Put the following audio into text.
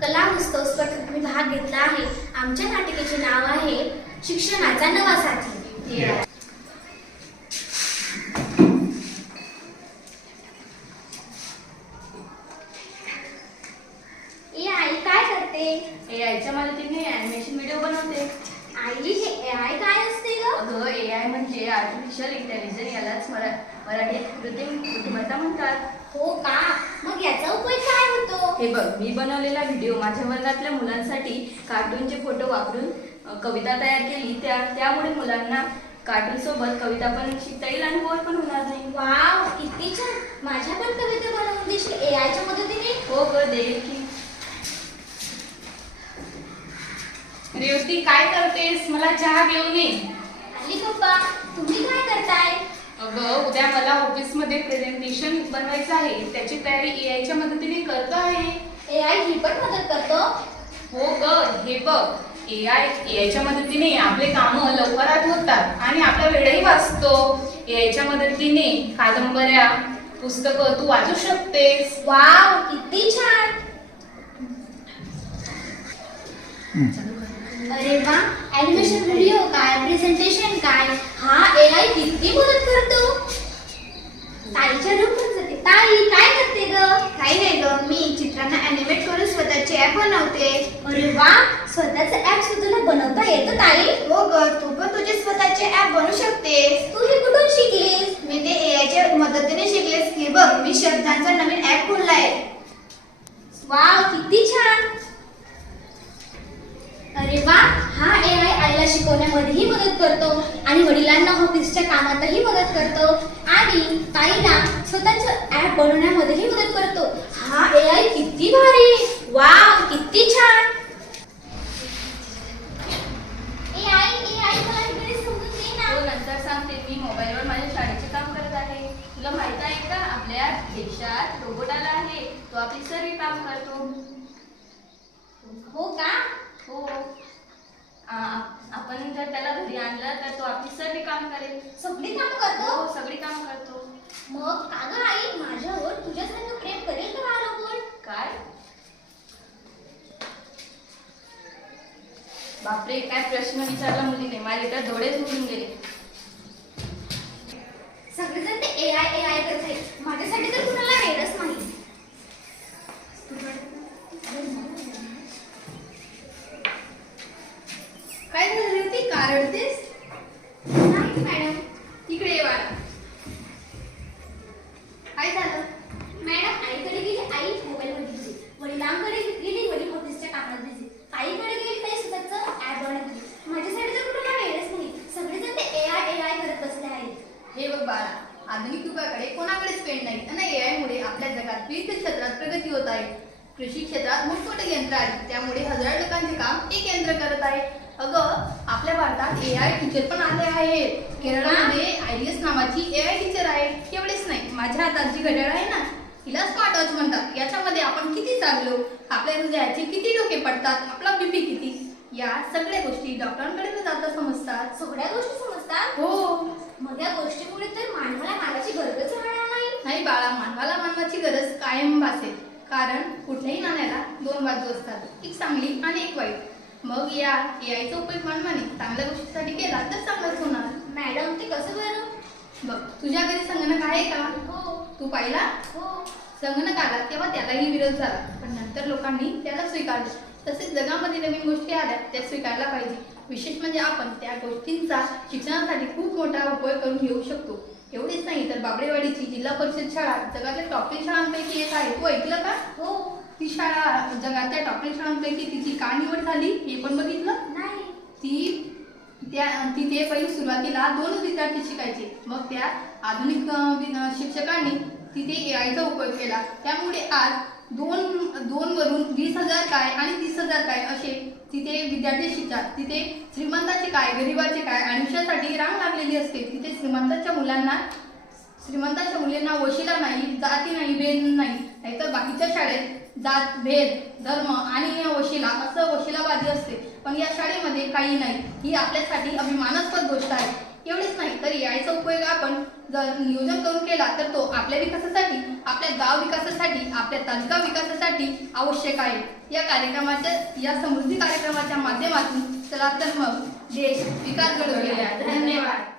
कला महोत्सव स्पर्धेत मी भाग घेतला आहे. आमच्या नाटिकेचे नाव आहे शिक्षणाचा नवा साथी. ए आई काय करते? ए आयच्या मदतीने ॲनिमेशन व्हिडिओ बनवते. आई हे ए आय काय असते ग? अगं ए आय म्हणजे आर्टिफिशियल इंटेलिजन्स यालाच मरा मराठीत कृत्रिम बुद्धिमत्ता म्हणतात. हो का? मग याचा उपयोग काय होतो? हे बघ मी बनवलेला व्हिडिओ माझ्या वर्गातल्या मुलांसाठी कार्टूनचे फोटो वापरून अ, कविता तयार केली. त्या त्यामुळे मुलांना कार्टून सोबत कविता पण शिकता येईल आणि बोर पण होणार नाही. वाव किती छान! माझ्या पण कविता बनवून देशील. ए आयच्या मदतीने? हो ग देईल की. रेवती काय करतेस? मला चहा घेऊन ये. आली पप्पा तुम्ही काय करताय अगं उद्या मला ऑफिसमध्ये प्रेझेंटेशन बनवायचं आहे. त्याची तयारी ए आयच्या मदतीने करतो आहे. ए आय ही पण मदत करतो. हो ग हे बघ. ए आय ए आयच्या मदतीने आपले कामं लवकरात होतात आणि आपला वेळही वाचतो. ए आयच्या मदतीने कादंबऱ्या पुस्तकं तू वाचू शकतेस. वाव किती छान. अरे वा ॲनिमेशन व्हिडिओ काय प्रेझेंटेशन काय? हा ए आय किती मदत करतो ताईच्या रूम जाते ताई काय करते ग काही नाही ग मी चित्रांना अॅनिमेट करून स्वतःचे ऍप बनवते अरे वा स्वतःचं ऍप स्वतःला बनवता येतं ताई हो ग तू पण स्वतःचे ऍप बनवू शकतेस. तू हे कुठून शिकलीस? मी ते AI च्या मदतीने शिकलेस. की बघ मी शब्दांचा नवीन ऍप खोललाय. वाव किती छान. अरे वा हा ए आय आईला शिकवण्यामध्येही मदत करतो आणि वडिलांना ऑफिसच्या कामातही मदत करतो आणि ताईला स्वतःचं ऍप बनवण्यामध्येही मदत करतो. हा ए आय किती भारी. वाव किती छान ए आय ए आय मला इकडे समजून दे हो ना नंतर सांगते मी मोबाईलवर माझ्या शाळेचे काम करत आहे तुला माहीत आहे का आपल्या देशात रोबोट आला आहे तो आपली सर्व काम करतो हो का हो आ- आपण जर त्याला घरी आणलं तर तो आपली सर्व काम करेल. सगळी काम करतो? हो सगळी काम करतो. मग का ग आई माझ्यावर तुझ्यासारखं प्रेम करेल का हा रोबोट काय? बापरे काय प्रश्न विचारला मुलीने? माझे तर डोळेच उडून गेले. सगळेजण ते ए आय ए आय करत आहेत. माझ्यासाठी तर कुणाला वेळच नाही. काय झालं रेवती का रडतेस नाही मॅडम इकडे ये बाळा काय झालं मॅडम आईकडे गेली आई मोबाईलवर बिझी वडिलांकडे गेली वडील ऑफिसच्या कामात बिझी ताईकडे गेली ताई स्वतःचं ऍप बनवत बिझी माझ्यासाठी तर कुणाला वेळच नाही सगळेजण ते ए आय ए आय करत बसले आहेत हे बघ बाळा आधुनिक युगाकडे कोणाकडेच पेन नाही? आणि ए मुळे आपल्या जगात विविध क्षेत्रात प्रगती होत आहे. कृषी क्षेत्रात मोठमोठे यंत्र आहेत. त्यामुळे हजार लोकांचे काम एक यंत्र करत आहे. अगं आपल्या भारतात ए आय टीचर पण आले आहेत. डी एस नावाची ए आय टीचर आहे. एवढेच नाही माझ्या हातात जी घड्याळ आहे ना तिला स्मार्ट वॉच म्हणतात. याच्यामध्ये आपण किती चाललो? आपल्या हृदयाचे किती डोके पडतात? आपला बीपी किती? या सगळ्या गोष्टी डॉक्टरांकडे जाता समजतात. सगळ्या गोष्टी समजतात. हो. मग या गोष्टीमुळे तर मानवाला मानाची गरजच राहणार नाही. नाही बाळा मानवाला मानवाची गरज कायम भासेल. कारण कुठल्याही नाण्याला दोन बाजू असतात एक चांगली आणि एक वाईट. मग या एआयचा उपयोग मानवाने चांगल्या गोष्टीसाठी केला तर चांगलंच होणार. मॅडम ते कसं बरं? बघ तुझ्या घरी संगणक आहे का? हो. तू पाहिला? हो. संगणक आला तेव्हा त्यालाही विरोध झाला. पण नंतर लोकांनी त्याला स्वीकारलं. तसेच जगामध्ये नवीन गोष्टी आल्या त्या स्वीकारल्या पाहिजे. विशेष म्हणजे आपण त्या गोष्टींचा शिक्षणासाठी खूप मोठा उपयोग करून घेऊ शकतो. एवढेच नाही तर बाबरेवाडीची जिल्हा परिषद शाळा जगातल्या टॉपरी शाळांपैकी एक आहे. तू ऐकलं का? हो. ती शाळा जगातल्या टॉपरी शाळांपैकी तिची का निवड झाली? हे पण बघितलं? नाही. ती त्या तिथे पहिले सुरुवातीला दोनच विद्यार्थी शिकायचे. मग त्या आधुनिक शिक्षकांनी तिथे एआयचा उपयोग केला. त्यामुळे आज दोन दोन वरून वीस हजार काय आणि तीस हजार काय असे तिथे विद्यार्थी शिकतात. तिथे श्रीमंताचे काय गरिबाचे काय आयुष्यासाठी रांग लागलेली असते. तिथे श्रीमंताच्या मुलांना श्रीमंताच्या मुलींना वशिला नाही जाती नाही भेद नाही. नाहीतर बाकीच्या शाळेत जात भेद धर्म आणि वशिला असं वशिलाबाजी असते. पण या शाळेमध्ये काही नाही. ही आपल्यासाठी अभिमानास्पद गोष्ट आहे एवढेच नाही तर याचा उपयोग आपण जर नियोजन करून केला तर तो आपल्या विकासासाठी आपल्या गाव विकासासाठी आपल्या तालुका विकासासाठी आवश्यक आहे. या कार्यक्रमाच्या या समृद्धी कार्यक्रमाच्या माध्यमातून चला तर मग देश विकास घडवलेला आहे धन्यवाद.